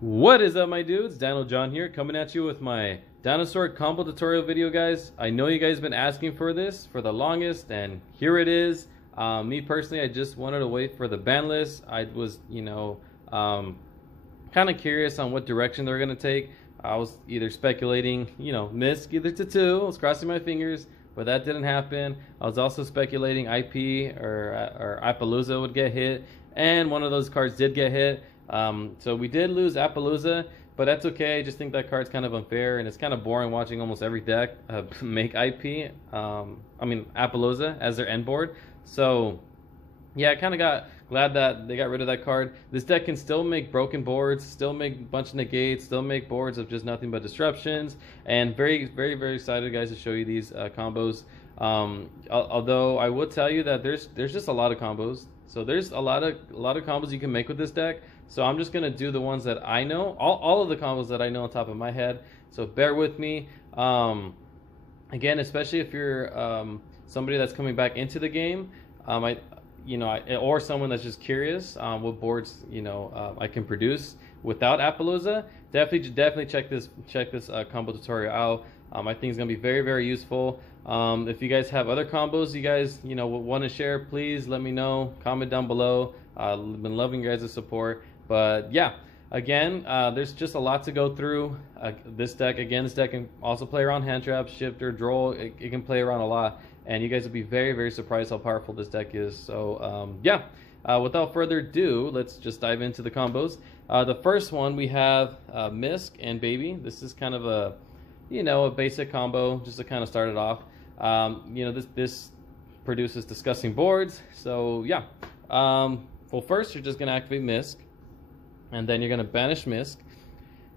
What is up, my dudes? Dino John here, coming at you with my Dinosaur combo tutorial video, guys. I know you guys have been asking for this for the longest, and here it is. Me personally, I just wanted to wait for the ban list. I was, kind of curious on what direction they're going to take. I was either speculating, Misk either to 2. I was crossing my fingers, but that didn't happen. I was also speculating IP or Appaloosa would get hit, and one of those cards did get hit. So we did lose Appaloosa, but that's okay. I just think that card's kind of unfair, and it's kind of boring watching almost every deck make IP. Appaloosa as their end board. So yeah, I kind of got glad that they got rid of that card. This deck can still make broken boards, still make a bunch of negates, still make boards of just nothing but disruptions, and very, very, very excited, guys, to show you these combos. Although I will tell you that there's just a lot of combos. So there's a lot of combos you can make with this deck. So I'm just gonna do the ones that I know, all of the combos that I know on top of my head. So bear with me. Again, especially if you're somebody that's coming back into the game, or someone that's just curious what boards I can produce without Appaloosa. Definitely check this combo tutorial out. I think it's gonna be very, very useful. If you guys have other combos you guys want to share, please let me know. Comment down below. I've been loving your guys' support. But yeah, again, there's just a lot to go through. This deck can also play around hand traps, shifter, droll. It can play around a lot, and you guys will be very, very surprised how powerful this deck is. So yeah, without further ado, let's just dive into the combos. The first one we have Misk and Baby. This is kind of a a basic combo just to kind of start it off. This produces disgusting boards. So yeah, well, first you're just gonna activate Misk, and then you're gonna banish Misk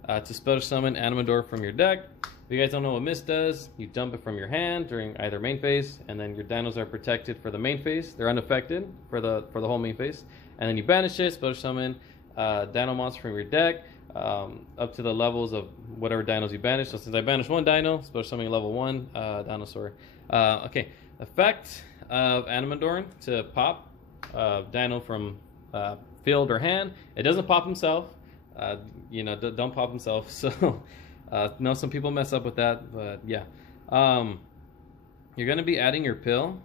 to special summon Animador from your deck. If you guys don't know what Misk does, you dump it from your hand during either main phase, and then your dinos are protected for the main phase. They're unaffected for the whole main phase, and then you banish it, special summon Dino monster from your deck up to the levels of whatever dinos you banish. So since I banished one dino, special summoning level 1 Dinosaur. Okay, effect of Animador to pop dino from field or hand. It doesn't pop himself. Don't pop himself. So no, some people mess up with that, but yeah. You're gonna be adding your pill.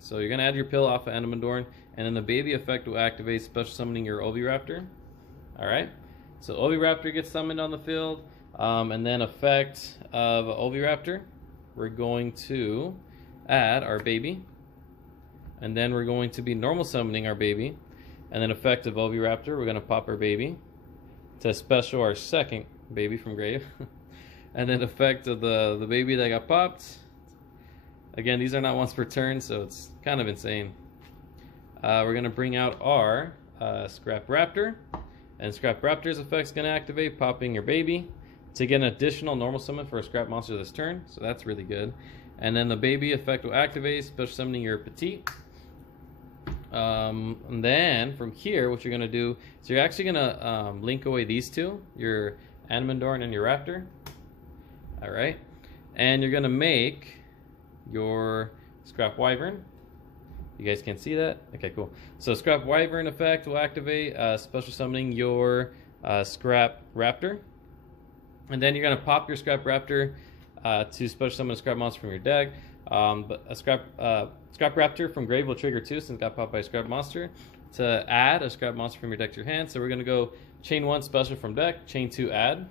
So you're gonna add your pill off of Animador, and then the baby effect will activate, special summoning your Oviraptor. All right. So Oviraptor gets summoned on the field, and then effect of Oviraptor, we're going to add our baby, and then we're going to be normal summoning our baby. And then effect of Oviraptor, we're going to pop our baby to special our second baby from grave. And then effect of the baby that got popped. Again, these are not once per turn, so it's kind of insane. We're going to bring out our Scrap Raptor. And Scrap Raptor's effect is going to activate, popping your baby to get an additional normal summon for a Scrap monster this turn. So that's really good. And then the baby effect will activate, special summoning your Petite. And then from here, what you're going to do is you're actually going to link away these two, your Animador and your Raptor. All right. And you're going to make your Scrap Wyvern. You guys can't see that? Okay, cool. So Scrap Wyvern effect will activate, special summoning your Scrap Raptor. And then you're going to pop your Scrap Raptor to special summon a Scrap monster from your deck. But a Scrap Raptor from grave will trigger 2 since it got popped by a Scrap monster to add a Scrap monster from your deck to your hand. So we're going to go chain 1 special from deck, chain 2 add.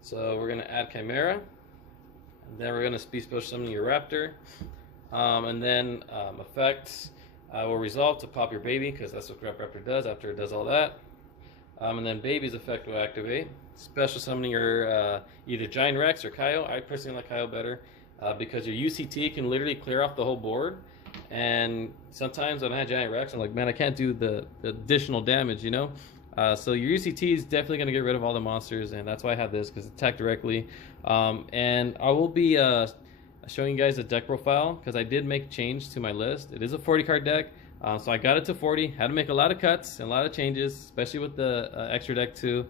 So we're going to add Chimera. And then we're going to be special summoning your Raptor. And then effects will resolve to pop your baby, because that's what Scrap Raptor does after it does all that. And then baby's effect will activate, special summoning your either Giant Rex or Kaio. I personally like Kaio better because your UCT can literally clear off the whole board. And sometimes when I had Giant Rex, I'm like, man, I can't do the additional damage, So your UCT is definitely going to get rid of all the monsters, and that's why I have this, because it attack directly. And I will be showing you guys a deck profile, because I did make a change to my list. It is a 40 card deck, so I got it to 40. Had to make a lot of cuts and a lot of changes, especially with the extra deck too.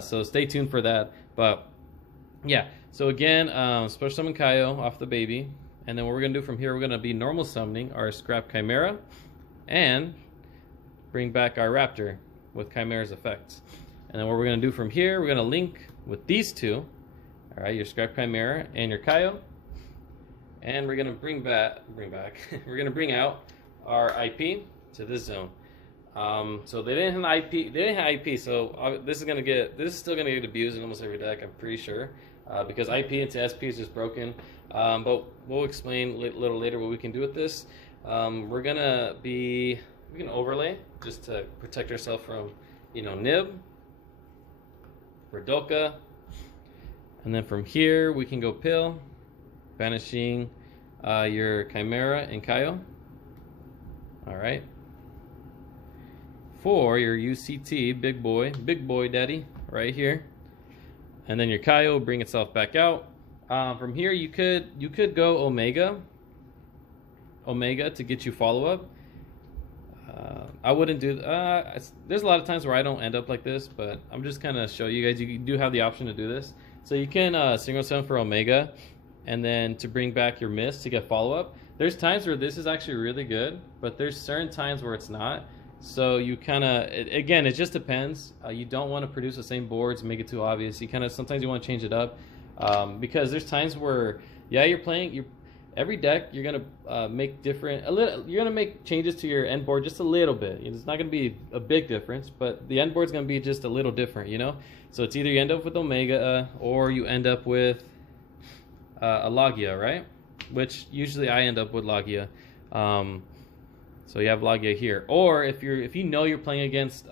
So stay tuned for that. But yeah, so again, special summon Kaio off the baby, and then what we're gonna do from here, we're gonna be normal summoning our Scrap Chimera, and bring back our Raptor with Chimera's effects. And then what we're going to do from here, we're going to link with these two. All right, your Scrap Chimera and your Kaio. And we're going to bring back, we're going to bring out our IP to this zone. So they didn't have IP, so this is still going to get abused in almost every deck, I'm pretty sure. Because IP into SP is just broken. But we'll explain a little later what we can do with this. We can overlay just to protect ourselves from, Nib, for Dolka. And then from here, we can go Pill, banishing your Chimera and Kaio. Alright. For your UCT, big boy daddy, right here. And then your Kaio bring itself back out. From here, you could go Omega to get you follow-up. I wouldn't do. There's a lot of times where I don't end up like this, but I'm just kind of show you guys. You do have the option to do this. So you can single summon for Omega, and then to bring back your Mist to get follow-up. There's times where this is actually really good, but there's certain times where it's not. So you kind of, again, it just depends. You don't want to produce the same boards, make it too obvious. Sometimes you want to change it up, because there's times where, you're playing, every deck you're gonna make different, you're gonna make changes to your end board just a little bit. It's not gonna be a big difference, but the end board's gonna be just a little different, So it's either you end up with Omega or you end up with a Logia, right? Which usually I end up with Logia. So you have Logia here, or if you know you're playing against,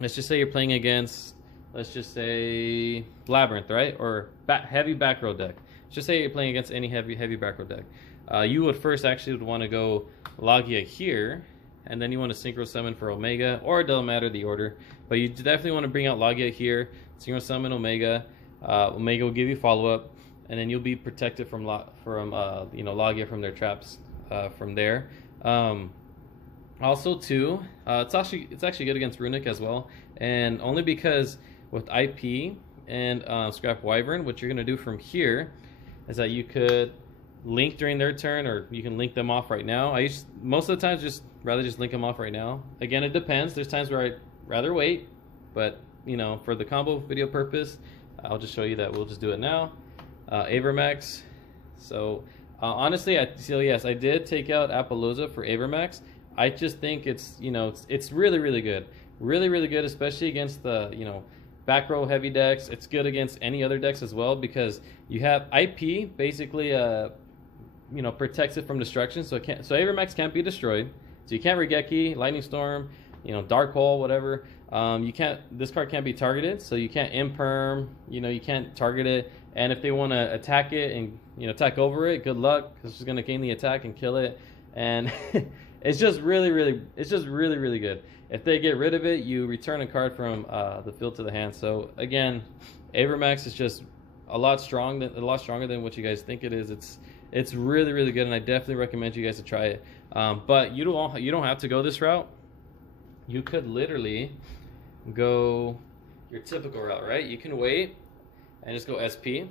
let's just say you're playing against, let's just say Labyrinth, right? Or heavy back row deck. Let's just say you're playing against any heavy back row deck. You would first actually want to go Logia here, and then you want to synchro summon for Omega, or it doesn't matter the order, but you definitely want to bring out Logia here, synchro summon Omega. Omega will give you follow up, and then you'll be protected from Logia from their traps from there. Also too, it's actually good against Runic as well, and only because with IP and Scrap Wyvern, what you're gonna do from here is that you could link during their turn, or you can link them off right now. Most of the times rather just link them off right now. Again, it depends. There's times where I'd rather wait, but for the combo video purpose, I'll just show you that we'll just do it now. Avermax. So honestly, yes, I did take out Appaloosa for Avermax. I just think it's really really good, really good, especially against the back row heavy decks. It's good against any other decks as well, because you have IP basically protects it from destruction. So Avermax can't be destroyed. So you can't Regeki, Lightning Storm, Dark Hole, whatever. This card can't be targeted, so you can't imperm. You can't target it. And if they want to attack it and attack over it, good luck, because it's just gonna gain the attack and kill it. And it's just really really good. If they get rid of it, you return a card from the field to the hand. So again, Avermax is just a lot stronger than what you guys think it is. It's really really good, and I definitely recommend you guys to try it. But you don't have to go this route. You could literally go your typical route, right? You can wait and just go SP.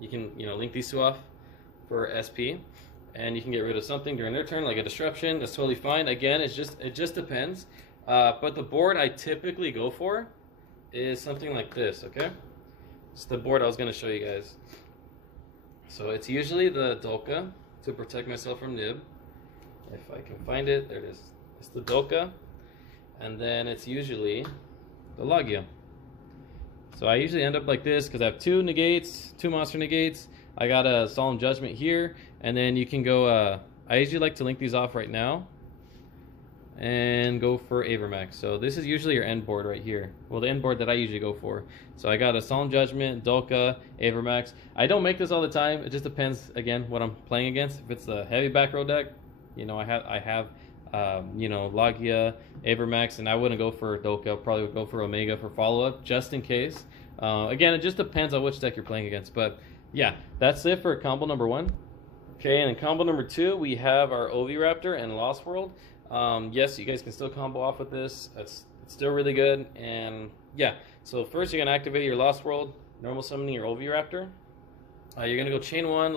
You can link these two off for SP, and you can get rid of something during their turn, like a disruption. That's totally fine. Again, it just depends. But the board I typically go for is something like this. Okay, it's the board I was going to show you guys. So it's usually the Dolka to protect myself from Nib. If I can find it, there it is. It's the Dolka, and then it's usually the Logia. So I usually end up like this because I have two monster negates. I got a Solemn Judgment here, and then you can go. I usually like to link these off right now and go for Avermax. So this is usually your end board right here. Well, the end board that I usually go for. So I got a Solemn Judgment, Dolka, Avermax. I don't make this all the time. It just depends, again, what I'm playing against. If it's the heavy back row deck, I have Logia, Avermax, and I wouldn't go for Dolka. Probably would go for Omega for follow-up, just in case. Again, it just depends on which deck you're playing against. But yeah, that's it for combo number 1. Okay, and in combo number 2, we have our Oviraptor and Lost World. Yes, you guys can still combo off with this. It's still really good. And yeah, so first you're going to activate your Lost World, normal summoning your Oviraptor. You're going to go chain 1,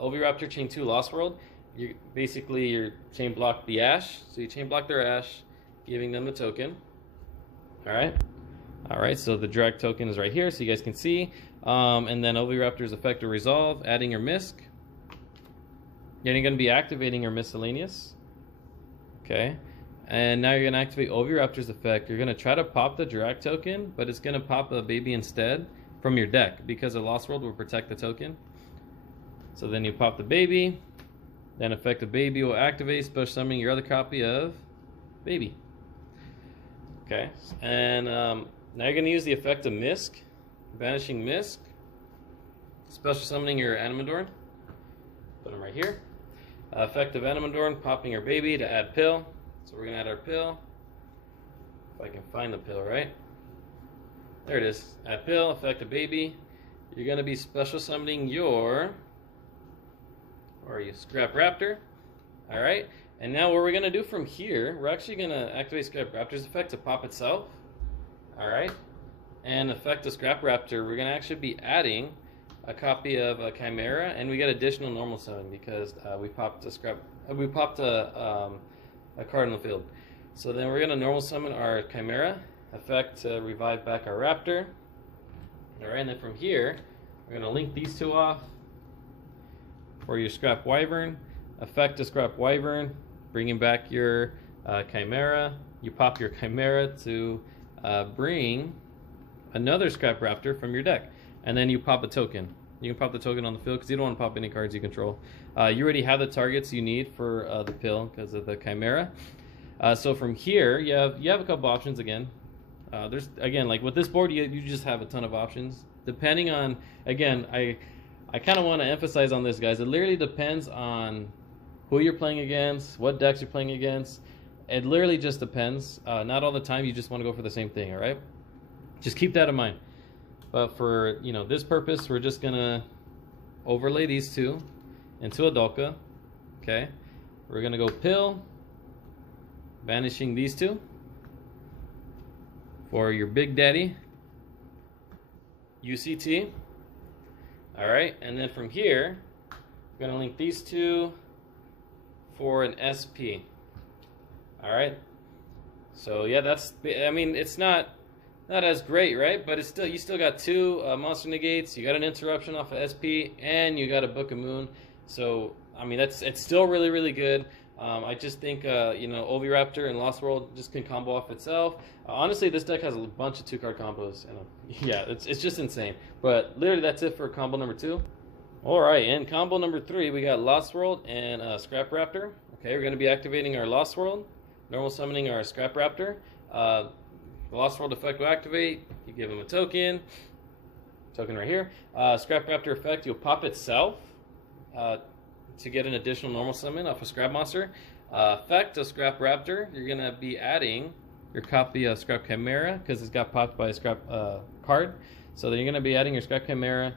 Oviraptor, chain 2, Lost World. You're chain block the Ash. So you chain block their Ash, giving them the token. All right, so the drag token is right here, so you guys can see. And then Oviraptor's effect or resolve, adding your misc. Then you're going to be activating your miscellaneous. Okay. And now you're going to activate Oviraptor's effect. You're going to try to pop the drag token, but it's going to pop a baby instead from your deck because the Lost World will protect the token. So then you pop the baby, then effect the baby will activate, special summoning your other copy of baby. Okay. And now you're going to use the effect of misc, banishing misc, special summoning your Animadorn. Put them right here. Effect of Animadorn, popping your baby to add pill. So we're going to add our pill. If I can find the pill, right? There it is. Add pill, effect of baby. You're going to be special summoning your, where are you? Scrap Raptor. Alright. And now what we're going to do from here, we're actually going to activate Scrap Raptor's effect to pop itself. Alright. And effect of Scrap Raptor, we're going to actually be adding a copy of a Chimera, and we get additional normal summon because we popped a card in the field. So then we're going to normal summon our Chimera, effect to revive back our Raptor. Alright, and then from here, we're going to link these two off for your Scrap Wyvern, effect to Scrap Wyvern, bringing back your Chimera. You pop your Chimera to bring another Scrap Raptor from your deck. And then you pop a token. You can pop the token on the field because you don't want to pop any cards you control. You already have the targets you need for the pill because of the Chimera. So from here, you have a couple options again. There's again, like with this board, you just have a ton of options. Depending on, again, I kind of want to emphasize on this, guys. It literally depends on who you're playing against, what decks you're playing against. It literally just depends. Not all the time you just want to go for the same thing, all right? Just keep that in mind. But for, this purpose, we're just going to overlay these two into a Dolka. Okay. We're going to go pill, banishing these two for your Big Daddy, UCT. All right. And then from here, we're going to link these two for an SP. All right. So, yeah, it's not as great, right? But you still got two monster negates. You got an interruption off of SP, and you got a Book of Moon. So it's still really, really good. I just think Oviraptor and Lost World just can combo off itself. Honestly, this deck has a bunch of 2-card combos, and yeah, it's just insane. But literally, that's it for combo number 2. All right, and combo number 3, we got Lost World and Scrap Raptor. Okay, we're going to be activating our Lost World, normal summoning our Scrap Raptor. The Lost World effect will activate. You give him a token right here. Scrap Raptor effect, you'll pop itself to get an additional normal summon off a Scrap Monster. Effect of Scrap Raptor, you're going to be adding your copy of Scrap Chimera because it's got popped by a Scrap card. So then you're going to be adding your Scrap Chimera.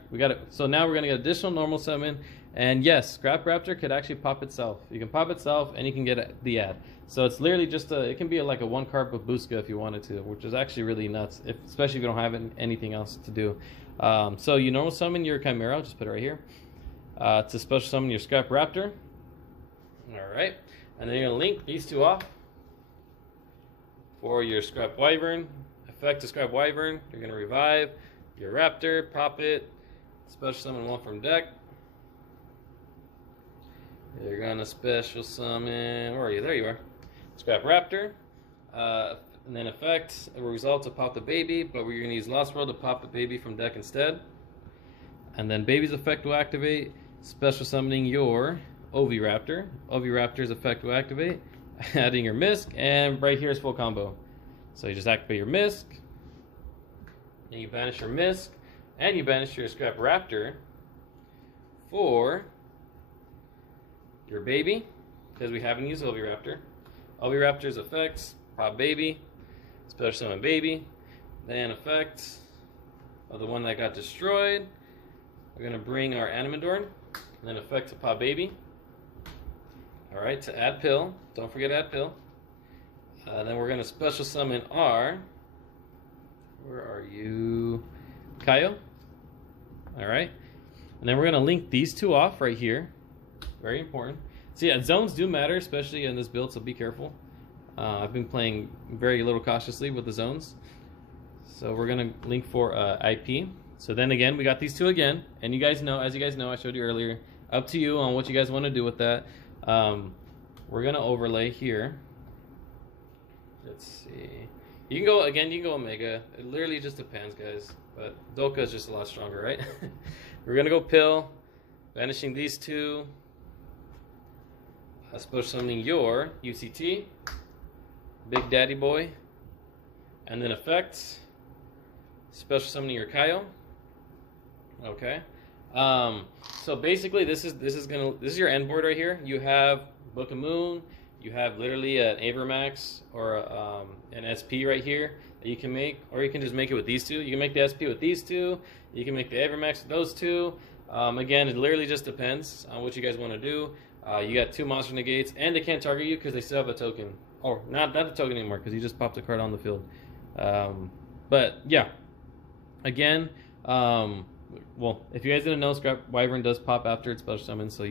So now we're going to get additional normal summon. And yes, Scrap Raptor could actually pop itself. You can pop itself and you can get the add. So it's literally just it can be like a 1-card Babushka if you wanted to, which is actually really nuts, especially if you don't have anything else to do. So you normal summon your Chimera, just put it right here, to special summon your Scrap Raptor. Alright, and then you're going to link these two off for your Scrap Wyvern. Effect to Scrap Wyvern, you're going to revive your Raptor, pop it, special summon one from deck. You're going to special summon, where are you? There you are. Scrap Raptor. And then effect, a result to pop the baby, but we're going to use Lost World to pop the baby from deck instead. And then baby's effect will activate, special summoning your Oviraptor. Oviraptor's effect will activate, adding your misc, and right here is full combo. So you just activate your misc, and you banish your misc, and you banish your Scrap Raptor for your baby, because we haven't used Oviraptor. Oviraptor's effects, pop baby, special summon baby, then effect of the one that got destroyed. We're going to bring our Animadorn, and then effect to pop baby. Alright, to add pill, don't forget to add pill. Then we're going to special summon our, where are you, Kaio. Alright, and then we're going to link these two off right here. Very important. So yeah, zones do matter, especially in this build, so be careful. I've been playing very little cautiously with the zones. So we're gonna link for IP. So then again, we got these two again, and you guys know, as you guys know, I showed you earlier. Up to you on what you guys want to do with that. We're gonna overlay here. Let's see. You can go again. You can go Omega. It literally just depends, guys. But Doka is just a lot stronger, right? We're gonna go Pill, banishing these two. Special summoning your UCT, Big Daddy Boy, and then effects. Special summoning your Kyle. Okay. So basically, this is your end board right here. You have Book of Moon. You have literally an Avermax or an SP right here that you can make, or you can just make it with these two. You can make the SP with these two. You can make the Avermax with those two. Again, it literally just depends on what you guys want to do. You got 2 monster negates, and they can't target you because they still have a token. Oh, not the token anymore because you just popped a card on the field. But yeah, again, well, if you guys didn't know, Scrap Wyvern does pop after it's special summon, so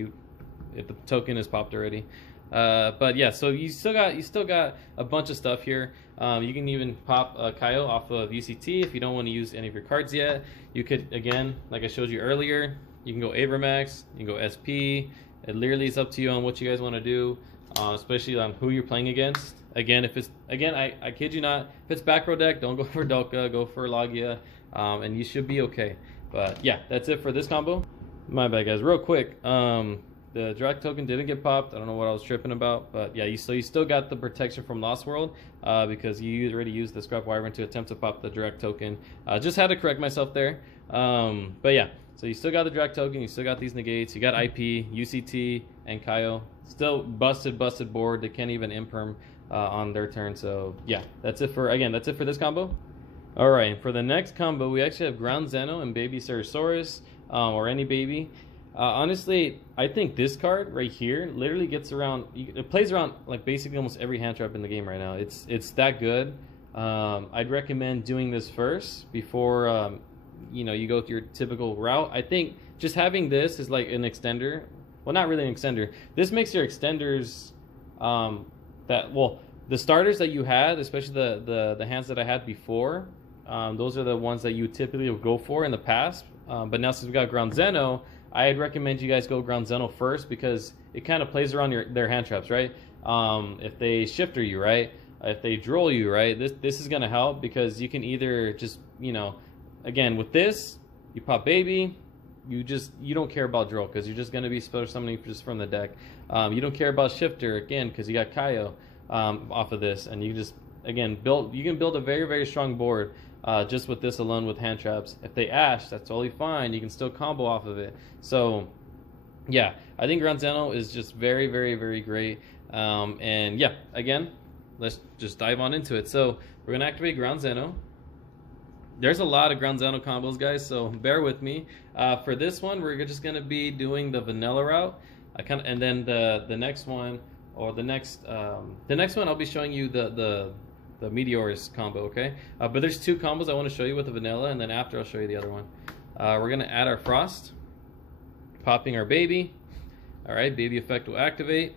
if the token is popped already. But yeah, so you still got a bunch of stuff here. You can even pop Kyle off of UCT if you don't want to use any of your cards yet. You could, again, like I showed you earlier, you can go Avermax, you can go SP. It literally is up to you on what you guys want to do, especially on who you're playing against. Again, I kid you not, if it's back row deck, don't go for Doka, go for Logia, and you should be okay. But yeah, that's it for this combo. My bad, guys. Real quick, the direct token didn't get popped. I don't know what I was tripping about, but yeah, you still got the protection from Lost World because you already used the Scrap Wyvern to attempt to pop the direct token. Just had to correct myself there. But yeah. So you still got the direct token, you still got these negates, you got IP, UCT, and Kyo. Still busted board. They can't even imperm on their turn. So yeah, that's it for this combo. All right, for the next combo, we actually have Ground Zeno and Baby Ceratosaurus, or any baby. Honestly, I think this card right here literally gets around. It plays around like basically almost every hand trap in the game right now. It's that good. I'd recommend doing this first before. You go through your typical route. I think just having this is like an extender. Well, not really an extender. This makes your extenders the starters that you had, especially the hands that I had before, those are the ones that you typically would go for in the past. But now since we got Ground Zeno, I'd recommend you guys go Ground Zeno first because it kind of plays around their hand traps, right? If they shifter you, right? If they droll you, right? This is gonna help because you can either just, again, with this, you pop baby, you don't care about droll because you're just going to be special summoning just from the deck. You don't care about shifter, again, because you got Kyo off of this, and you just, again, you can build a very, very strong board just with this alone with hand traps. If they Ash, that's totally fine. You can still combo off of it. So, yeah, I think Ground Zeno is just very, very, very great. And yeah, again, let's just dive on into it. So, we're going to activate Ground Zeno. There's a lot of Ground Zeno combos, guys, so bear with me. For this one, we're just going to be doing the vanilla route. And then the next one, or the next one, I'll be showing you the Meteorus combo, okay? But there's 2 combos I want to show you with the vanilla, and then after I'll show you the other one. We're going to add our Frost, popping our baby. All right, baby effect will activate.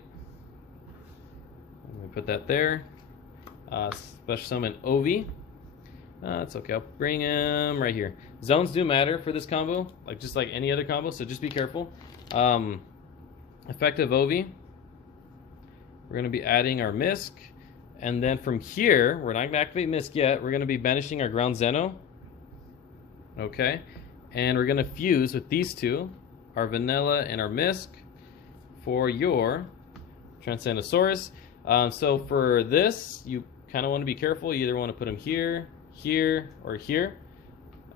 I'm going to put that there. Special summon Ovi. It's okay. I'll bring him right here. Zones do matter for this combo, just like any other combo, so just be careful. Effective Ovi. We're going to be adding our Misk. And then from here, we're not going to activate Misk yet. We're going to be banishing our Ground Zeno. Okay. And we're going to fuse with these two, our Vanilla and our Misk, for your Transcendentasaurus. So for this, you kind of want to be careful. You either want to put him here, here, or here.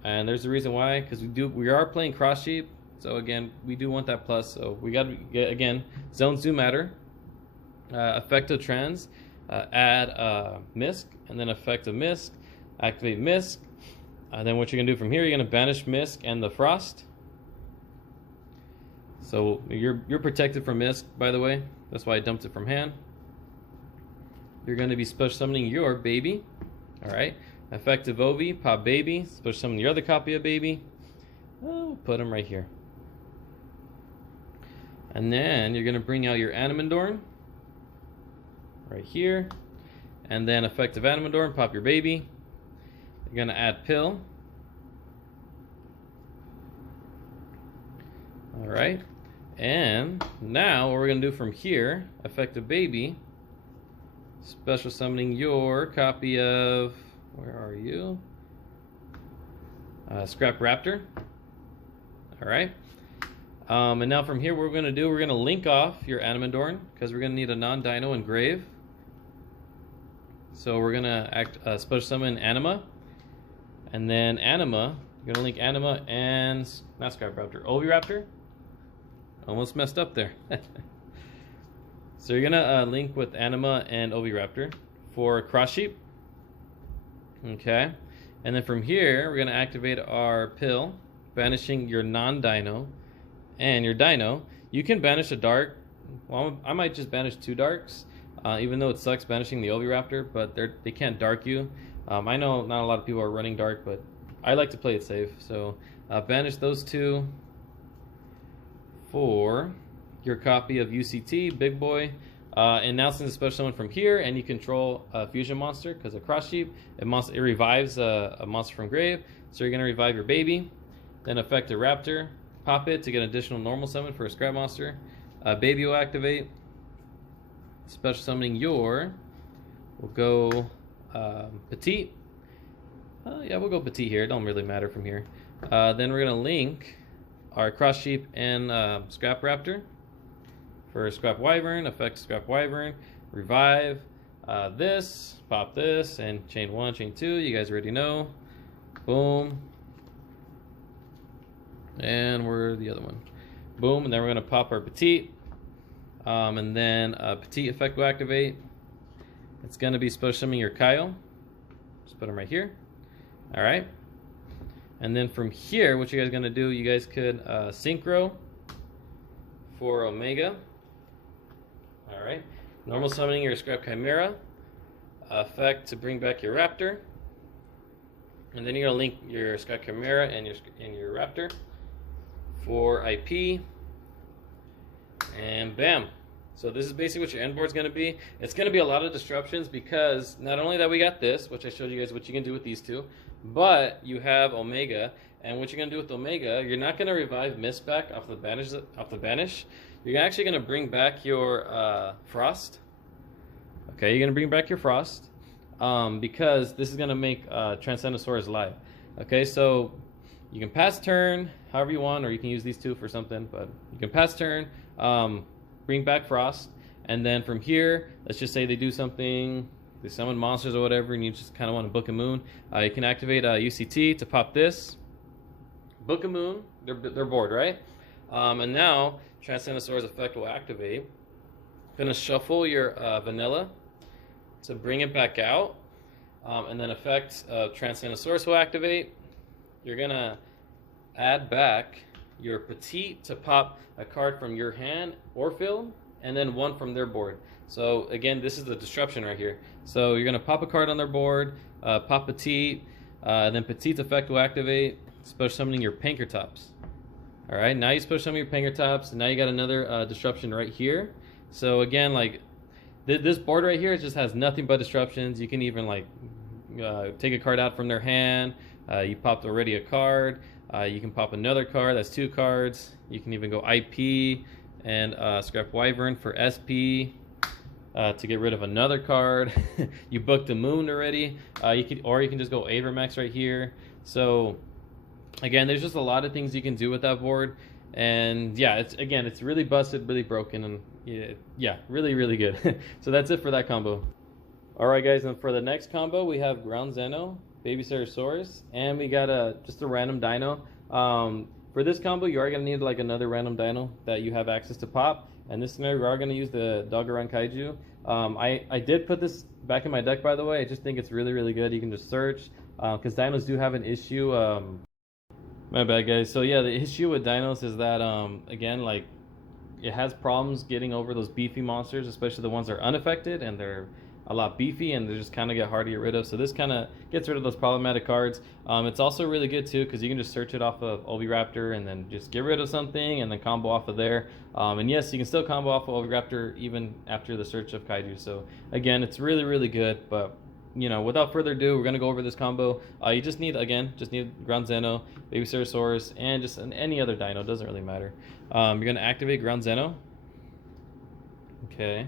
And there's the reason why, because we are playing cross sheep. So again, we do want that plus. So we got to get, again, zones do matter. Effective trans, add Misk, and then effective Misk, activate Misk. Then what you're gonna do from here, you're gonna banish Misk and the Frost. So you're protected from Misk, by the way. That's why I dumped it from hand. You're gonna be special summoning your baby. All right. Effective Ovi, pop baby, special summon your other copy of baby. Oh, put him right here. And then you're gonna bring out your Animandorn right here. And then effective Animador and pop your baby. You're gonna add pill. All right. And now what we're gonna do from here, effective baby, special summoning your copy of, where are you? Scrap Raptor. All right. And now from here, what we're gonna do, we're gonna link off your Animadorn because we're gonna need a non-dino engrave. So we're gonna special summon Anima, and then Anima, you're gonna link Anima and not Scrap Raptor, Oviraptor. Almost messed up there. So you're gonna link with Anima and Oviraptor for Cross Sheep. Okay, and then from here we're gonna activate our pill, banishing your non-dino and your dino. You can banish a dark. Well, I might just banish 2 darks. Even though it sucks banishing the Oviraptor, but they can't dark you. I know not a lot of people are running dark, but I like to play it safe. So banish those 2 for your copy of UCT, Big Boy. And now since it's special summon from here, and you control a fusion monster because of Cross Sheep, it revives a monster from grave. So you're going to revive your baby, then affect a Raptor, pop it to get an additional normal summon for a scrap monster. Baby will activate. Special summoning your, we'll go Petite. Yeah, we'll go Petite here. It don't really matter from here. Then we're gonna link our Cross Sheep and Scrap Raptor for Scrap Wyvern. Affect Scrap Wyvern. Revive this. Pop this and chain 1, chain 2. You guys already know. Boom. And where's the other one? Boom. And then we're gonna pop our Petite. And then Petite effect will activate. It's going to be special summoning your Kyle. Just put him right here. All right. And then from here, what you guys are going to do, you guys could synchro for Omega. All right. Normal summoning your Scrap Chimera. Effect to bring back your Raptor. And then you're going to link your Scrap Chimera and your Raptor for IP. And bam. So this is basically what your end board's going to be. It's going to be a lot of disruptions because not only that we got this, which I showed you guys what you can do with these 2, but you have Omega. And what you're going to do with Omega, you're not going to revive Mist back off the banish. You're actually going to bring back your Frost. Okay, you're going to bring back your Frost because this is going to make Transcendentsaurus live. Okay, so you can pass turn however you want, or you can use these 2 for something, but you can pass turn. Bring back Frost, and then from here, let's just say they do something, they summon monsters or whatever, and you just kind of want to book a moon. You can activate UCT to pop this, book a moon. They're bored, right? And now Transcendentsaurus effect will activate. Gonna shuffle your vanilla to bring it back out, and then effect Transcendentsaurus will activate. You're gonna add back your Petite to pop a card from your hand or field, and then 1 from their board. So again, this is the disruption right here. So you're gonna pop a card on their board, pop Petite, then Petite's effect will activate, special summoning your Pankertops. All right, now you special summon your Pankertops, and now you got another disruption right here. So again, like this board right here, it just has nothing but disruptions. You can even like take a card out from their hand. You popped already a card. You can pop another card. That's 2 cards. You can even go IP and Scrap Wyvern for SP to get rid of another card. You booked a moon already. You can just go Avermax right here. So again, there's just a lot of things you can do with that board. And yeah, it's really busted, really broken, and yeah, really, really good. So that's it for that combo. All right, guys, and for the next combo, we have Ground Zeno, Baby Ceratosaurus, and we got just a random dino. For this combo, you are going to need like another random dino that you have access to pop. And this scenario, we are going to use the Doggerun Kaiju. I did put this back in my deck, by the way. I just think it's really, really good. You can just search, because dinos do have an issue. My bad, guys. So yeah, the issue with dinos is that, again, like, it has problems getting over those beefy monsters, especially the ones that are unaffected and they're a lot beefy and they just kind of get hard to get rid of. So this kind of gets rid of those problematic cards. It's also really good too because you can just search it off of Oviraptor and then just get rid of something and then combo off of there. And yes, you can still combo off of Oviraptor even after the search of Kaiju. So again, it's really, really good. But without further ado, we're gonna go over this combo. You just need Ground Zeno, Baby Ceratosaurus, and just any other dino. Doesn't really matter. You're gonna activate Ground Zeno. Okay.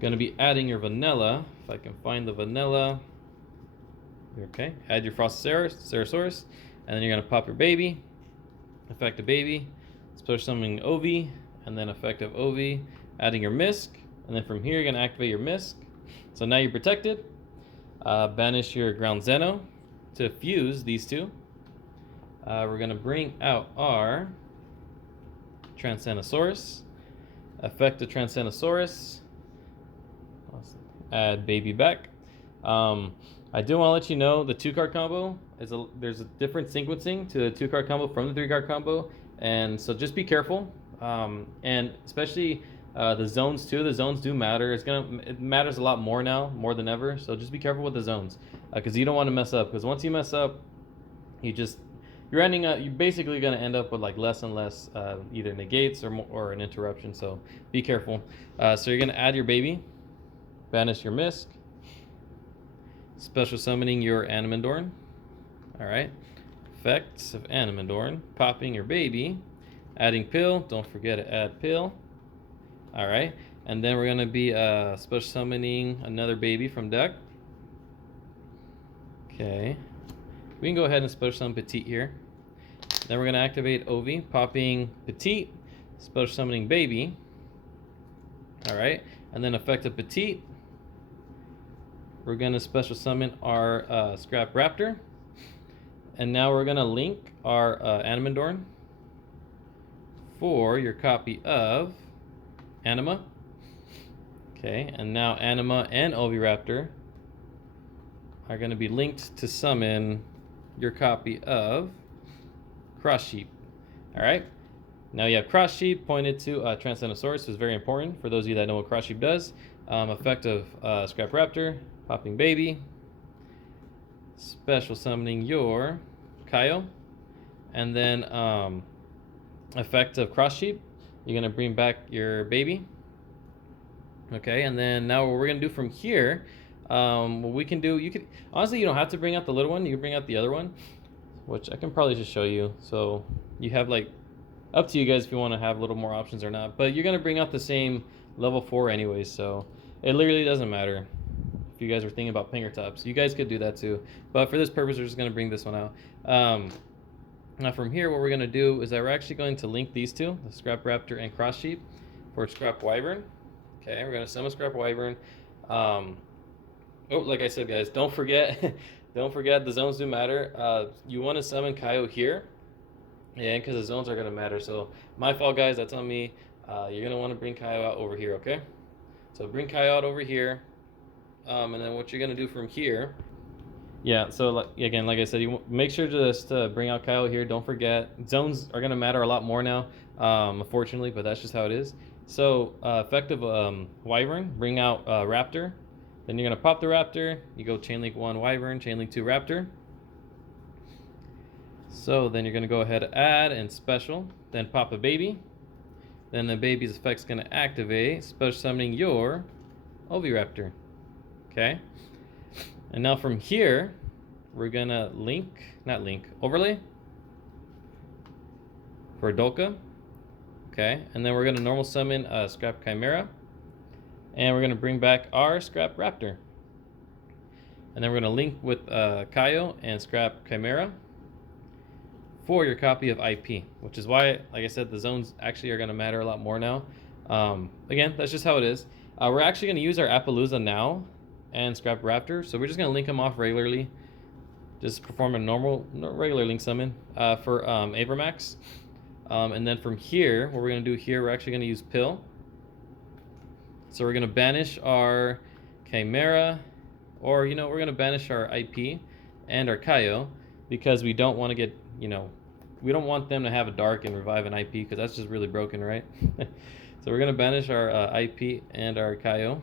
Gonna be adding your vanilla. If I can find the vanilla. Okay. Add your Ceratosaurus, and then you're gonna pop your baby. Effective baby. Special summoning Ovi, and then effective Ovi. Adding your Misk, and then from here you're gonna activate your Misk. So now you're protected. Banish your Ground Zeno to fuse these two. We're going to bring out our Transcenosaurus. Effect the Transcenosaurus. Add baby back. I do want to let you know the 2-card combo there's a different sequencing to the 2-card combo from the 3-card combo, and so just be careful. And especially the zones too. The zones do matter. It matters a lot more now, more than ever. So just be careful with the zones, because you don't want to mess up. Because once you mess up, you're basically gonna end up with like less and less either negates or an interruption. So be careful. So you're gonna add your baby, banish your Misk, special summoning your Animandorn. All right. Effects of Animandorn, popping your baby, adding Pill. Don't forget to add Pill. All right, and then we're gonna be special summoning another baby from deck. Okay, we can go ahead and special summon Petite here. Then we're gonna activate Ovi, popping Petite, special summoning baby. All right, and then effective Petite, we're gonna special summon our Scrap Raptor, and now we're gonna link our Animandorn for your copy of Anima. Okay, and now Anima and Oviraptor are going to be linked to summon your copy of Cross Sheep. All right, now you have Cross Sheep pointed to Transcenosaurus, is very important for those of you that know what Cross Sheep does. Effect of Scrap Raptor, popping baby, special summoning your Kaio, and then effect of Cross Sheep, you're going to bring back your baby. Okay, and then now what we're going to do from here, what we can do, honestly, you don't have to bring out the little one. You can bring out the other one, which I can probably just show you. So you have up to you guys if you want to have a little more options or not. But you're going to bring out the same level 4 anyways, so it literally doesn't matter. If you guys are thinking about Pinger Tops, you guys could do that too. But for this purpose, we're just going to bring this one out. Now from here, what we're going to do is that we're actually going to link these two, the Scrap Raptor and Cross Sheep, for Scrap Wyvern. Okay, we're going to summon Scrap Wyvern. Like I said, guys, don't forget the zones do matter. You want to summon Kaio here, because the zones are going to matter. So my fault, guys, that's on me. You're going to want to bring Kaio out over here, okay? So bring Kaio out over here, and then what you're going to do from here. Yeah, so like I said, you make sure to bring out Kaio here. Don't forget, zones are going to matter a lot more now, unfortunately, but that's just how it is. So effective Wyvern, bring out Raptor. Then you're going to pop the Raptor. You go Chain Link 1 Wyvern, Chain Link 2 Raptor. So then you're going to go ahead and add and special. Then pop a baby. Then the baby's effect's going to activate, special summoning your Oviraptor. Okay? And now from here, we're going to overlay for Dolka. Okay, and then we're going to normal summon Scrap Chimera. And we're going to bring back our Scrap Raptor. And then we're going to link with Kaio and Scrap Chimera for your copy of IP, which is why, like I said, the zones actually are going to matter a lot more now. Again, that's just how it is. We're actually going to use our Appaloosa now and Scrap Raptor, so we're just going to link them off regularly. Just perform a regular link summon for Abramax. And then from here, what we're going to do here, we're actually going to use Pill. So we're going to banish our Chimera, or, we're going to banish our IP and our Kaio, because we don't want to get, we don't want them to have a dark and revive an IP, because that's just really broken, right? So we're going to banish our IP and our Kaio.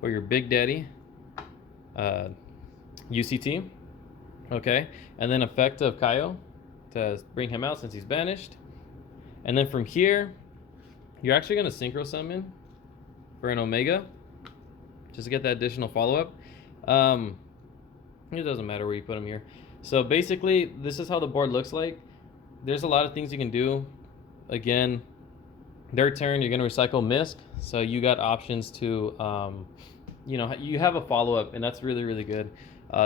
for your Big Daddy UCT. Okay, and then effect of Kaio to bring him out since he's banished. And then from here, you're actually going to synchro summon for an Omega, just to get that additional follow-up. It doesn't matter where you put him here. So basically, this is how the board looks like. There's a lot of things you can do. Again, their turn, you're going to recycle Misk. So you got options to, you have a follow-up, and that's really, really good.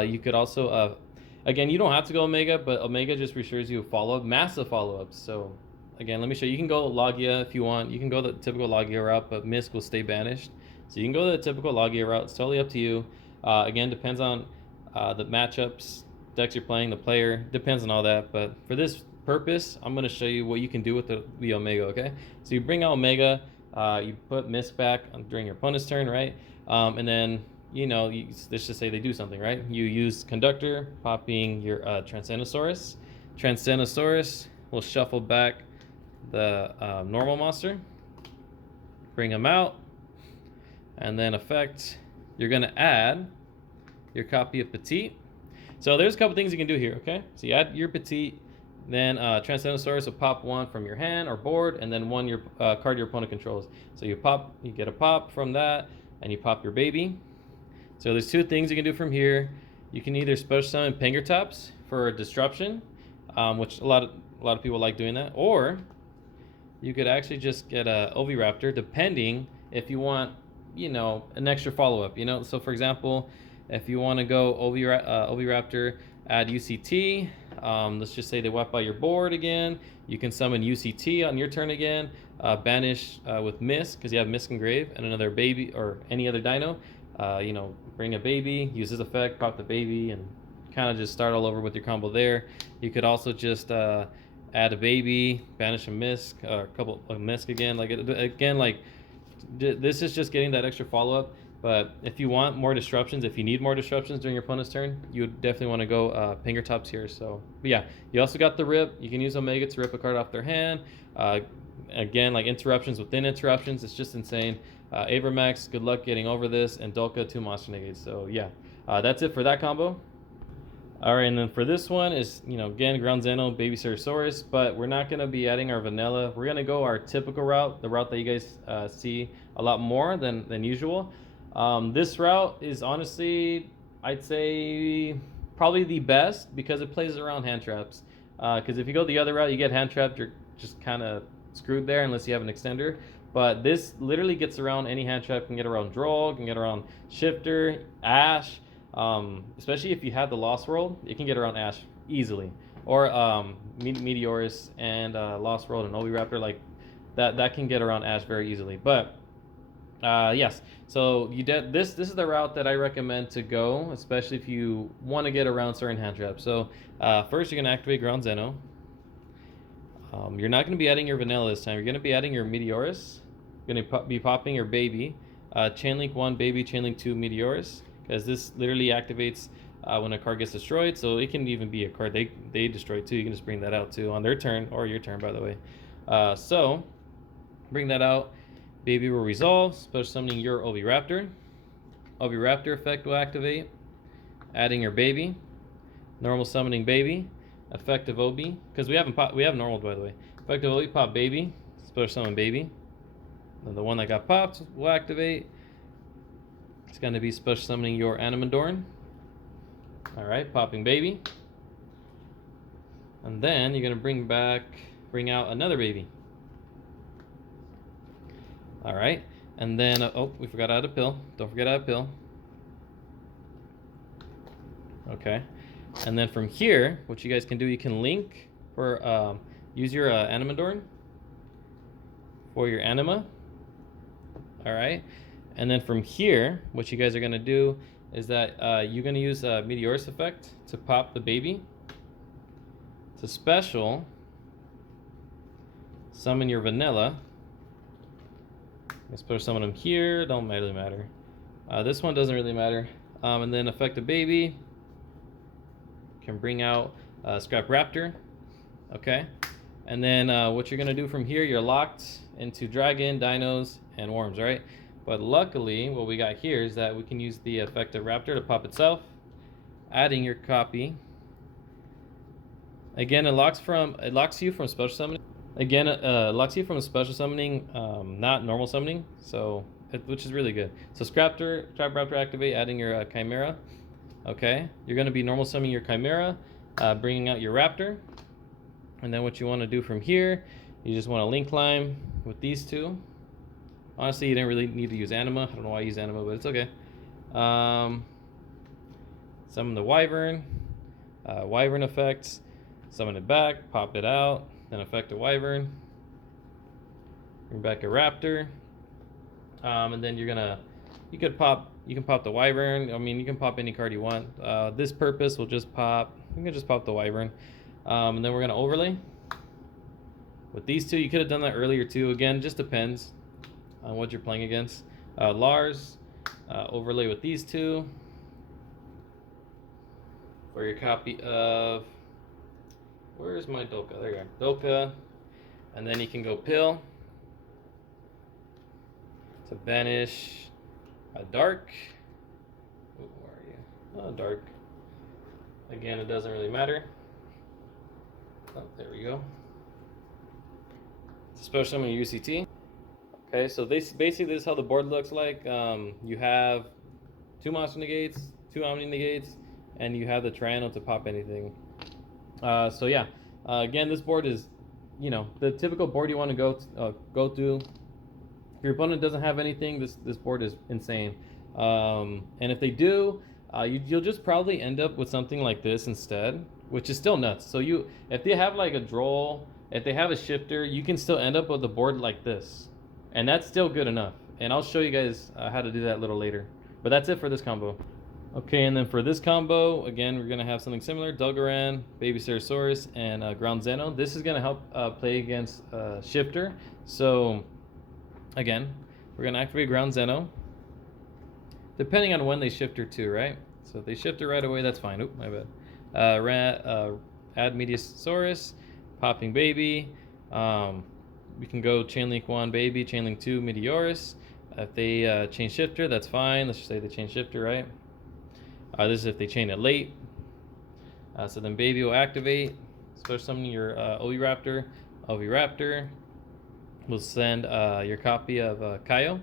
You could also, again, you don't have to go Omega, but Omega just assures you a follow-up, massive follow-ups. So again, let me show you. You can go Logia if you want. You can go the typical Logia route, but Misk will stay banished. So you can go the typical Logia route. It's totally up to you. Again, depends on the matchups, decks you're playing, the player. Depends on all that. But for this purpose, I'm going to show you what you can do with the Omega, okay? So you bring out Omega. You put Misk back during your opponent's turn, right? And then, let's just say they do something, right? You use Conductor, popping your Transcenosaurus. Transcenosaurus will shuffle back the normal monster, bring him out, and then effect, you're going to add your copy of Petite. So there's a couple things you can do here, okay? So you add your Petite, then Transcenosaurus will pop one from your hand or board, and then one your card your opponent controls. So you get a pop from that, and you pop your baby. So there's two things you can do from here. You can either special summon Pingertops for disruption, which a lot of people like doing that, or you could actually just get a Oviraptor, depending if you want, an extra follow-up. So for example, if you want to go Oviraptor, add UCT. Let's just say they wipe out your board again. You can summon UCT on your turn again. Banish with Misk, because you have Misk Engrave, and another baby or any other dino. Bring a baby, use this effect, pop the baby, and kind of just start all over with your combo there. You could also just add a baby, banish a Misk, a couple of Misk again. This is just getting that extra follow-up. But if you want more disruptions, if you need more disruptions during your opponent's turn, you would definitely want to go Pingertops here. So, but yeah, you also got the Rip. You can use Omega to rip a card off their hand. Again, like interruptions within interruptions, it's just insane. Avermax, good luck getting over this, and Dolka, 2 monster negates. So yeah, that's it for that combo. All right, and then for this one is, again, Ground Zeno, Baby Ceratosaurus, but we're not going to be adding our vanilla. We're going to go our typical route, the route that you guys see a lot more than usual. This route is honestly, I'd say, probably the best because it plays around hand traps. Because if you go the other route, you get hand trapped, you're just kind of screwed there unless you have an extender. But this literally gets around any hand trap. Can get around Droll, can get around Shifter, Ash. Especially if you have the Lost World, it can get around Ash easily. Or Meteorus and Lost World and Oviraptor, like that can get around Ash very easily. But yes, so this is the route that I recommend to go, especially if you want to get around certain hand traps. So first, you're gonna activate Ground Zeno. You're not gonna be adding your vanilla this time. You're gonna be adding your Meteorus. You're gonna be popping your baby, Chainlink 1 baby, Chainlink 2 Meteorus, because this literally activates when a card gets destroyed. So it can even be a card they destroy too. You can just bring that out too on their turn, or your turn, by the way. So bring that out. Baby will resolve, special summoning your Oviraptor. Oviraptor effect will activate, adding your baby. Normal summoning baby. Effective Obi, because we have normal, by the way. Effective Obi, pop baby, special summon baby. Then the one that got popped will activate. It's going to be special summoning your Animadorn. Alright, popping baby. And then you're going to bring out another baby. Alright, and then, we forgot to add a pill. Don't forget to add a pill. Okay, and then from here, what you guys can do, you can link for, use your Animadorn for your Anima. Alright, and then from here, what you guys are going to do is that you're going to use a Meteorus effect to pop the baby. To special summon your vanilla. Let's put some of them here. Don't really matter. This one doesn't really matter. And then effective baby can bring out Scrap Raptor. Okay. And then what you're gonna do from here, you're locked into Dragon, Dinos, and Worms, right? But luckily, what we got here is that we can use the effect of Raptor to pop itself, adding your copy. Again, it locks you from special summoning. Again, locks you from special summoning, not normal summoning. So, which is really good. So, Trap Raptor activate, adding your Chimera. Okay, you're going to be normal summoning your Chimera, bringing out your Raptor, and then what you want to do from here, you just want to link climb with these two. Honestly, you didn't really need to use Anima. I don't know why I use Anima, but it's okay. Summon the Wyvern, Wyvern effects, summon it back, pop it out, then effect a Wyvern, bring back a Raptor, and then you can pop the Wyvern. I mean, you can pop any card you want. This purpose will just pop. You can just pop the Wyvern, and then we're gonna overlay with these two. You could have done that earlier too. Again, just depends on what you're playing against. Lars, overlay with these two for your copy of. Where's my Dolka? There you go, Dolka, and then you can go Pill to banish a Dark. Ooh, where are you? Oh, Dark. Again, it doesn't really matter. Oh, there we go. Special summon UCT. Okay, so basically this is how the board looks like. You have 2 monster negates, 2 omni negates, and you have the triangle to pop anything. So yeah, again, this board is, the typical board you want to go through. If your opponent doesn't have anything, this board is insane. And if they do, you'll just probably end up with something like this instead, which is still nuts. So if they have like a Droll, if they have a Shifter, you can still end up with a board like this, and that's still good enough. And I'll show you guys how to do that a little later. But that's it for this combo. Okay, and then for this combo, again, we're gonna have something similar: Delgaran, Baby Ceratosaurus, and Ground Zeno. This is gonna help play against Shifter. So again, we're gonna activate Ground Zeno, depending on when they Shifter too, right? So if they Shifter right away, that's fine. Oop, my bad. Add Meteorosaurus, popping Baby. We can go Chainlink 1 Baby, Chainlink 2 Meteorus. If they chain Shifter, that's fine. Let's just say they chain Shifter, right? This is if they chain it late. So then Baby will activate, special summoning your Oviraptor. Oviraptor will send your copy of Kaio,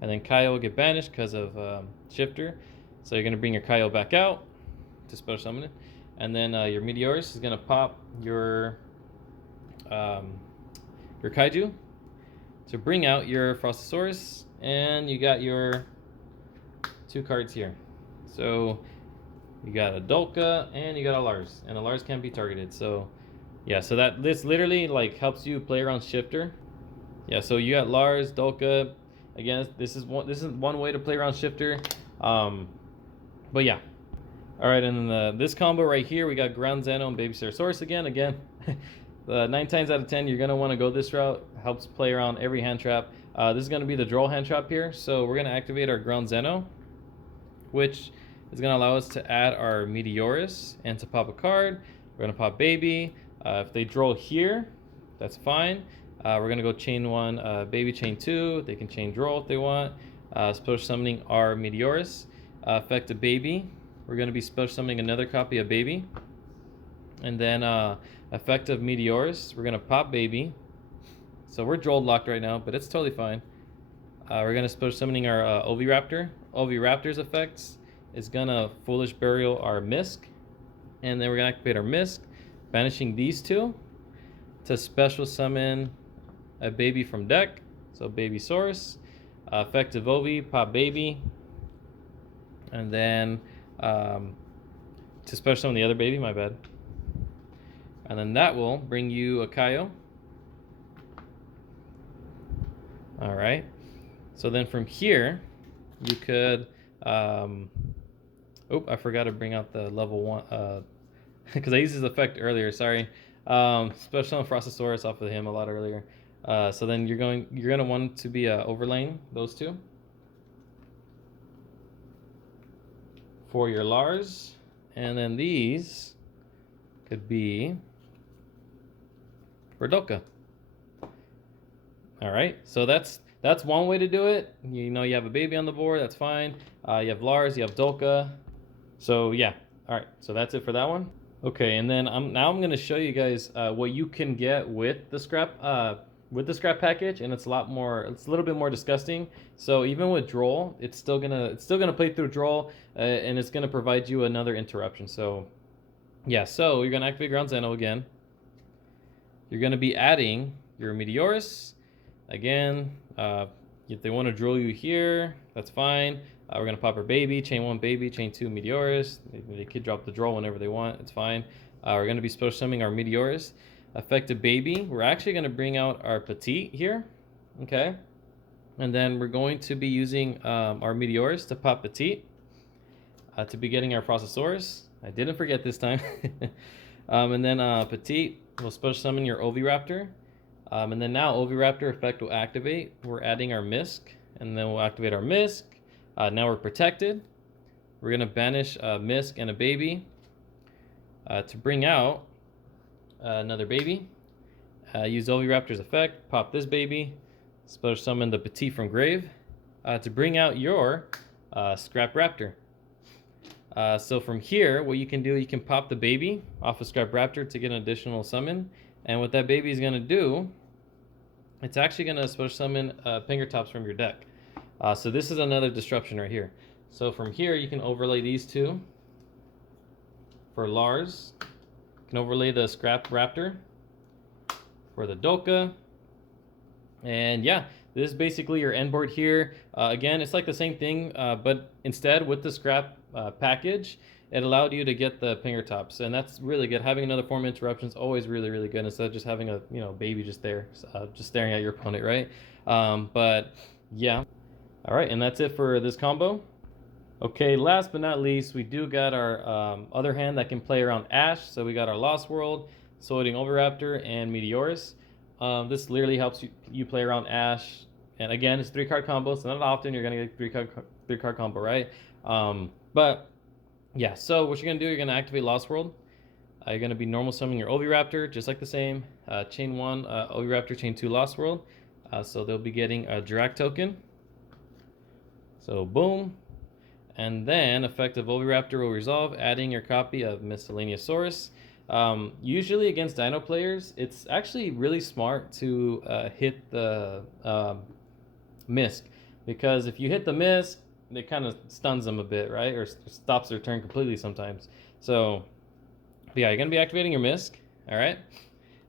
and then Kaio will get banished because of Shifter. So you're gonna bring your Kaio back out to special summon it, and then your Meteorus is gonna pop your Kaiju to bring out your Frostosaurus, and you got your 2 cards here. So you got a Dolka and you got a Lars, and a Lars can't be targeted. So yeah, so this literally like helps you play around Shifter. Yeah, so you got Lars, Dolka. Again, this is one way to play around Shifter. But yeah. All right, and then this combo right here, we got Ground Zeno and Baby Ceratosaurus again. 9 times out of 10, you're gonna want to go this route. Helps play around every hand trap. This is gonna be the Droll hand trap here. So we're gonna activate our Ground Zeno, which is going to allow us to add our Meteorus and to pop a card. We're going to pop Baby. If they Droll here, that's fine. We're going to go chain 1, Baby chain 2. They can chain Droll if they want. Special summoning our Meteorus. Effect of Baby. We're going to be special summoning another copy of Baby. And then effect of Meteorus. We're going to pop Baby. So we're Droll locked right now, but it's totally fine. We're going to special summoning our Oviraptor. Oviraptor's effects is going to Foolish Burial our Misk. And then we're going to activate our Misk, banishing these 2 to special summon a Baby from deck. So Baby Source. Effective Ovi, pop Baby. And then to special summon the other Baby, my bad. And then that will bring you a Kaio. Alright. So then from here, you could, I forgot to bring out the level 1, because I used his effect earlier, sorry. Special on Frostosaurus off of him a lot earlier. So then you're gonna want to be overlaying those 2 for your Lars, and then these could be for Dolka. All right, so that's that's one way to do it. You know, you have a baby on the board, that's fine. You have Lars, you have Dolka. So yeah, all right, so that's it for that one. Okay, and then I'm going to show you guys what you can get with the scrap package, and it's a little bit more disgusting. So even with Droll, it's still gonna play through Droll, and it's gonna provide you another interruption. So yeah, so you're gonna activate Ground Zeno again. You're gonna be adding your Meteorus again. If they want to drill you here, that's fine. We're gonna pop our baby, chain 1 baby, chain 2 Meteorus. They could drop the draw whenever they want, it's fine. We're gonna be special summoning our Meteorus. Effective baby, we're actually gonna bring out our Petite here, okay? And then we're going to be using our Meteorus to pop Petite, to be getting our Processosaurus. I didn't forget this time. And then Petite, we'll special summon your Oviraptor. And then now Oviraptor effect will activate. We're adding our Misk, and then we'll activate our Misk. Now we're protected. We're gonna banish Misk and a baby to bring out another baby. Use Oviraptor's effect, pop this baby, special summon the Petite from grave to bring out your Scrap Raptor. So from here, what you can do, you can pop the baby off of Scrap Raptor to get an additional summon. And what that baby is going to do, it's actually going to special summon Pingertops from your deck. So this is another disruption right here. So from here, you can overlay these two. For Lars, you can overlay the Scrap Raptor. For the Dolka. And yeah, this is basically your end board here. Again, it's like the same thing, but instead with the Scrap package, it allowed you to get the Pingertops, and that's really good. Having another form interruption is always really, really good instead of just having a baby just there, just staring at your opponent, right? But yeah, all right, and that's it for this combo. Okay, last but not least, we do got our other hand that can play around Ash. So we got our Lost World, Soiting Oviraptor, and Meteorus. This literally helps you play around Ash, and again, it's 3-card combo, so not often you're gonna get 3-card combo, right? But yeah, so what you're gonna do, you're gonna activate Lost World. You're gonna be normal summoning your Oviraptor, just like the same. Chain 1 Oviraptor, chain 2 Lost World. So they'll be getting a Dirac token. So boom. And then effective Oviraptor will resolve, adding your copy of Miscellaneousaurus. Usually against Dino players, it's actually really smart to hit the Misk, because if you hit the Misk, it kind of stuns them a bit, right? Or stops their turn completely sometimes. So yeah, you're going to be activating your Misk, all right?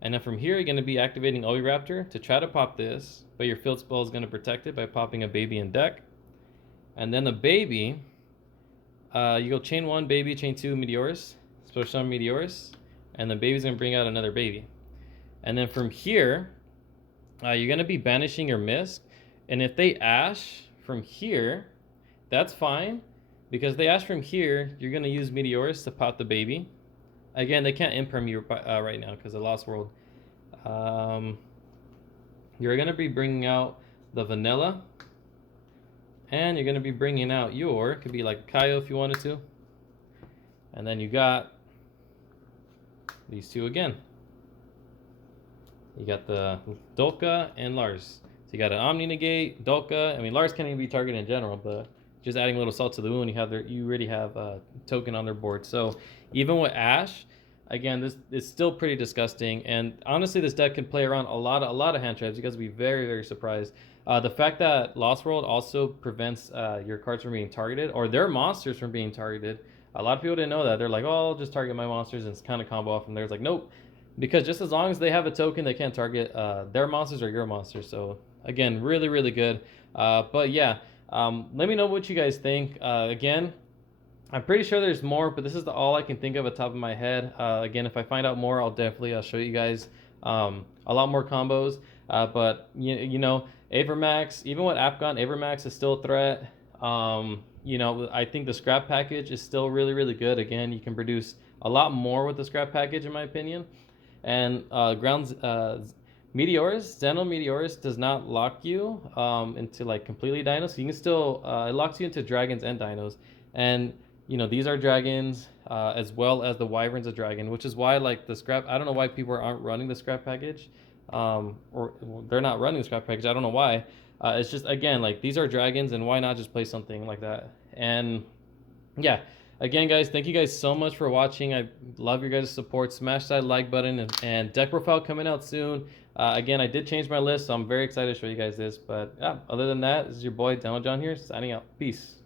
And then from here, you're going to be activating Oviraptor to try to pop this, but your field spell is going to protect it by popping a baby in deck. And then the baby, you go chain 1 baby, chain 2 Meteorus, special summon Meteorus, and the baby's going to bring out another baby. And then from here, you're going to be banishing your Misk, and if they Ash from here, that's fine, because they Ash from here, you're going to use Meteorus to pop the baby. Again, they can't imperm you right now because of Lost World. You're going to be bringing out the Vanilla, and you're going to be bringing out your, could be like Kaio if you wanted to. And then you got these two again. You got the Dolka and Lars. So you got an Omni Negate, Dolka. I mean, Lars can't even be targeted in general, but just adding a little salt to the wound, you already have a token on their board. So even with Ash, again, this is still pretty disgusting. And honestly, this deck can play around a lot of hand traps. You guys will be very, very surprised. The fact that Lost World also prevents your cards from being targeted, or their monsters from being targeted. A lot of people didn't know that. They're like, oh, I'll just target my monsters and it's kind of combo off from there. It's like, nope. Because just as long as they have a token, they can't target their monsters or your monsters. So again, really, really good. But yeah, let me know what you guys think. Again, I'm pretty sure there's more, but this is all I can think of at the top of my head. Again, if I find out more, I'll show you guys a lot more combos. But you know, Avermax, even with Apgon, Avermax is still a threat. You know, I think the scrap package is still really, really good. Again, you can produce a lot more with the scrap package, in my opinion. And Meteorus, Zeno Meteorus does not lock you into like completely dinos. So you can still, it locks you into dragons and dinos. And, you know, these are dragons as well as the Wyvern's a dragon, which is why like the scrap, I don't know why people aren't running the scrap package. Or they're not running the scrap package. I don't know why. It's just, again, like, these are dragons, and why not just play something like that? And yeah, again, guys, thank you guys so much for watching. I love your guys' support. Smash that like button, and deck profile coming out soon. Again, I did change my list, so I'm very excited to show you guys this. But yeah, other than that, this is your boy Demo John here, signing out. Peace.